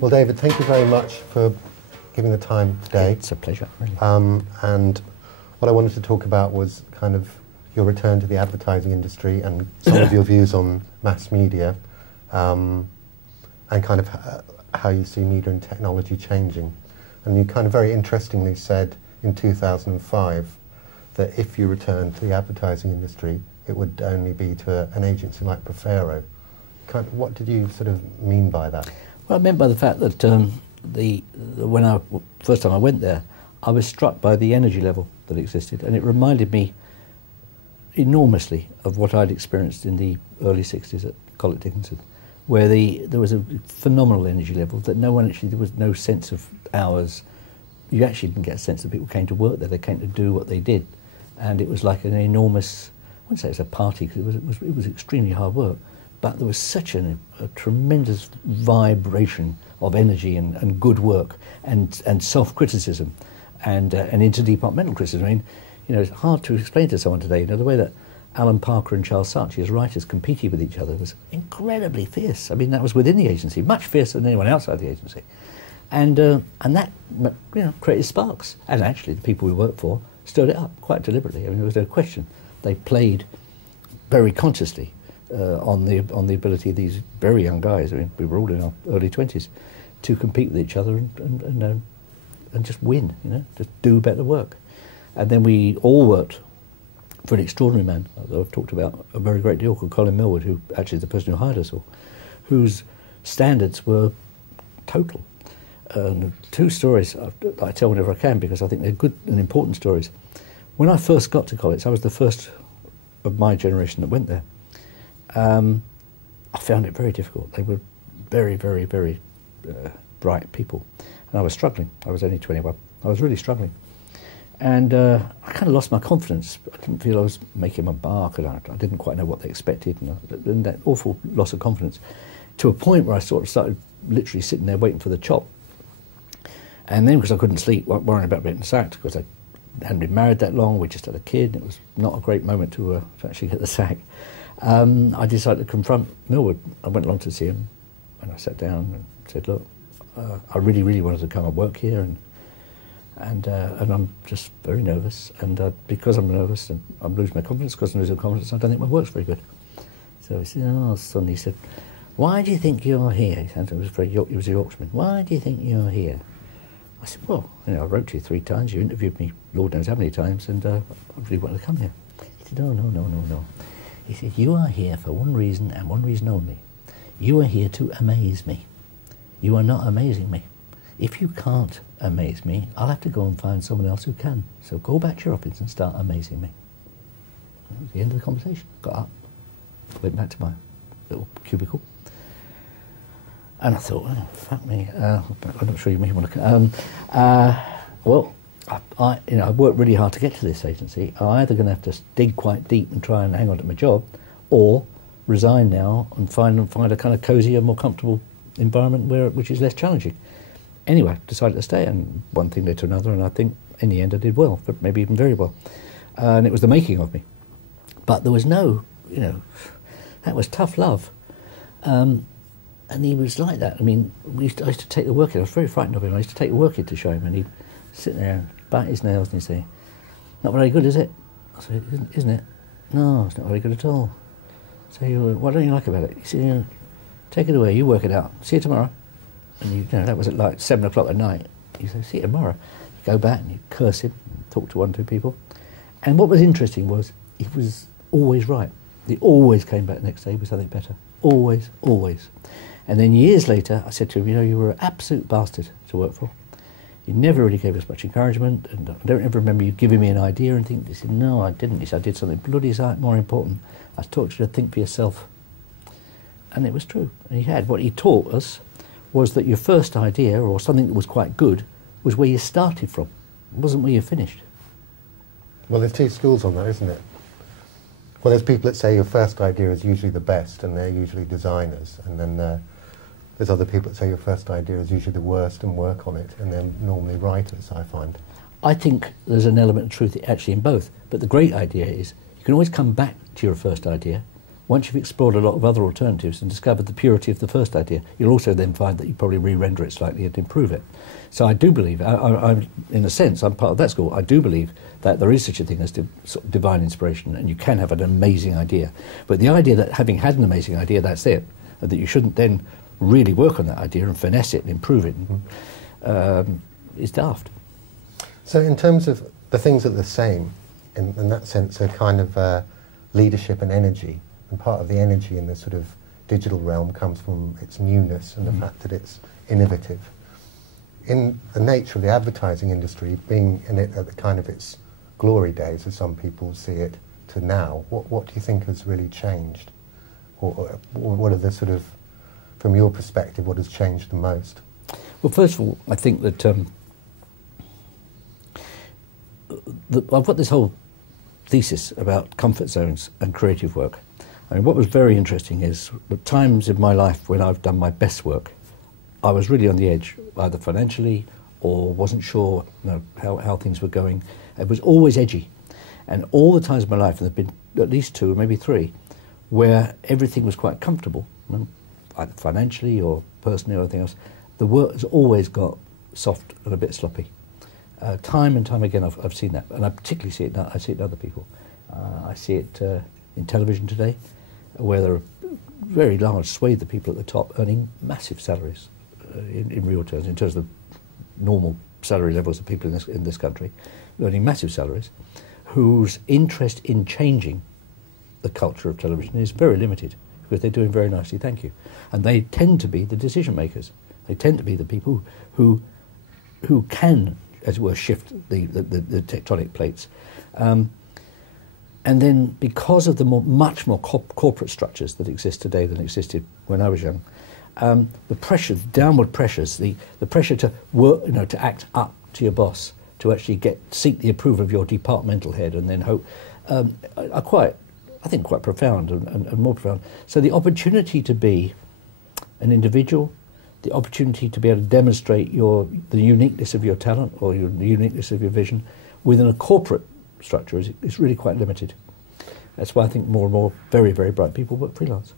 Well, David, thank you very much for giving the time today. It's a pleasure, really. And what I wanted to talk about was kind of your return to the advertising industry and some of your views on mass media, and kind of how you see media and technology changing. And you kind of very interestingly said in 2005 that if you returned to the advertising industry, it would only be to an agency like Profero. Kind of, what did you sort of mean by that? Well, I meant by the fact that first time I went there, I was struck by the energy level that existed, and it reminded me enormously of what I'd experienced in the early 60s at Collett Dickinson, where there was a phenomenal energy level that there was no sense of hours. You actually didn't get a sense that people came to work there, they came to do what they did. And it was like an enormous, I wouldn't say it was a party, because it was extremely hard work, but there was such a tremendous vibration of energy and good work and self-criticism and interdepartmental criticism. I mean, you know, it's hard to explain to someone today, you know, the way that Alan Parker and Charles Saatchi as writers competed with each other was incredibly fierce. I mean, that was within the agency, much fiercer than anyone outside the agency. And that, you know, created sparks. And actually, the people we worked for stood it up quite deliberately. I mean, there was no question. They played very consciously on the ability of these very young guys. I mean, we were all in our early 20s to compete with each other and just win. You know, just do better work. And then we all worked for an extraordinary man that I've talked about a very great deal, called Colin Millward, who actually is the person who hired us all, whose standards were total. Two stories I tell whenever I can, because I think they're good and important stories. When I first got to college, I was the first of my generation that went there. I found it very difficult. They were very, very, very bright people. And I was struggling. I was only 21. I was really struggling. And I kind of lost my confidence. I didn't feel I was making my mark, and I didn't quite know what they expected, and that awful loss of confidence, to a point where I sort of started literally sitting there waiting for the chop. And then, because I couldn't sleep, worrying about being sacked, because I hadn't been married that long, we just had a kid, and it was not a great moment to actually get the sack, I decided to confront Millward. I went along to see him, and I sat down and said, look, I really, really wanted to come and work here, and I'm just very nervous, and because I'm nervous and I'm losing my confidence, because I'm losing confidence, I don't think my work's very good. So he said, oh, son, he said, why do you think you're here? He was a Yorkshireman. Why do you think you're here? I said, well, you know, I wrote to you 3 times, you interviewed me Lord knows how many times, and I really wanted to come here. He said, no. He said, you are here for one reason and one reason only. You are here to amaze me. You are not amazing me. If you can't amaze me, I'll have to go and find someone else who can. So go back to your office and start amazing me. That was the end of the conversation. Got up, went back to my little cubicle. And I thought, oh, fuck me, I'm not sure you may want to... well, I worked really hard to get to this agency. I'm either going to have to dig quite deep and try and hang on to my job, or resign now and find a kind of cosier, more comfortable environment which is less challenging. Anyway, decided to stay, and one thing led to another, and I think in the end I did well, but maybe even very well. And it was the making of me. But there was no, you know, that was tough love. And he was like that. I mean, I used to take the work in. I was very frightened of him. I used to take the work in to show him, and he'd sit there and bite his nails, and he'd say, not very good, is it? I said, isn't it? No, it's not very good at all. So what don't you like about it? He said, you know, take it away, you work it out. See you tomorrow. And you know, that was at like 7 o'clock at night. You say, see you tomorrow. You go back and you curse him, and talk to 1 or 2 people. And what was interesting was he was always right. He always came back the next day with something better. Always, always. And then years later, I said to him, you know, you were an absolute bastard to work for. You never really gave us much encouragement, and I don't ever remember you giving me an idea and think. He said, no, I didn't. He said, I did something bloody more important. I taught you to think for yourself. And it was true. And he had. What he taught us was that your first idea, or something that was quite good, was where you started from. It wasn't where you finished. Well, there's 2 schools on that, isn't it? Well, there's people that say your first idea is usually the best, and they're usually designers, and then there's other people that say your first idea is usually the worst and work on it, and they're normally writers, I find. I think there's an element of truth actually in both, but the great idea is you can always come back to your first idea once you've explored a lot of other alternatives and discovered the purity of the first idea, you'll also then find that you probably re-render it slightly and improve it. So I do believe, I'm in a sense, I'm part of that school. I do believe that there is such a thing as sort of divine inspiration, and you can have an amazing idea. But the idea that having had an amazing idea, that's it, and that you shouldn't then really work on that idea and finesse it and improve it, is daft. So in terms of the things that are the same, in that sense, are kind of leadership and energy. And part of the energy in the sort of digital realm comes from its newness and the fact that it's innovative. In the nature of the advertising industry, being in it at the kind of its glory days, as some people see it, to now, what do you think has really changed? Or what are the sort of, from your perspective, what has changed the most? Well, first of all, I think that I've got this whole thesis about comfort zones and creative work. I mean, what was very interesting is the times in my life when I've done my best work, I was really on the edge, either financially or wasn't sure, how things were going. It was always edgy. And all the times of my life, and there have been at least 2 or maybe 3, where everything was quite comfortable, either financially or personally or anything else, the work has always got soft and a bit sloppy. Time and time again I've seen that, and I particularly see it now. I see it in other people. I see it in television today, where there are very large swathe of people at the top earning massive salaries in real terms, in terms of normal salary levels of people in this country, earning massive salaries, whose interest in changing the culture of television is very limited, because they're doing very nicely, thank you. And they tend to be the decision makers. They tend to be the people who can, as it were, shift the tectonic plates. And then, because of the much more corporate structures that exist today than existed when I was young, the pressure, downward pressures, the pressure to work, to act up to your boss, to actually seek the approval of your departmental head, and then hope, are quite, I think, quite profound and more profound. So the opportunity to be an individual, the opportunity to be able to demonstrate the uniqueness of your talent or the uniqueness of your vision within a corporate structure is really quite limited. That's why I think more and more very, very bright people work freelance.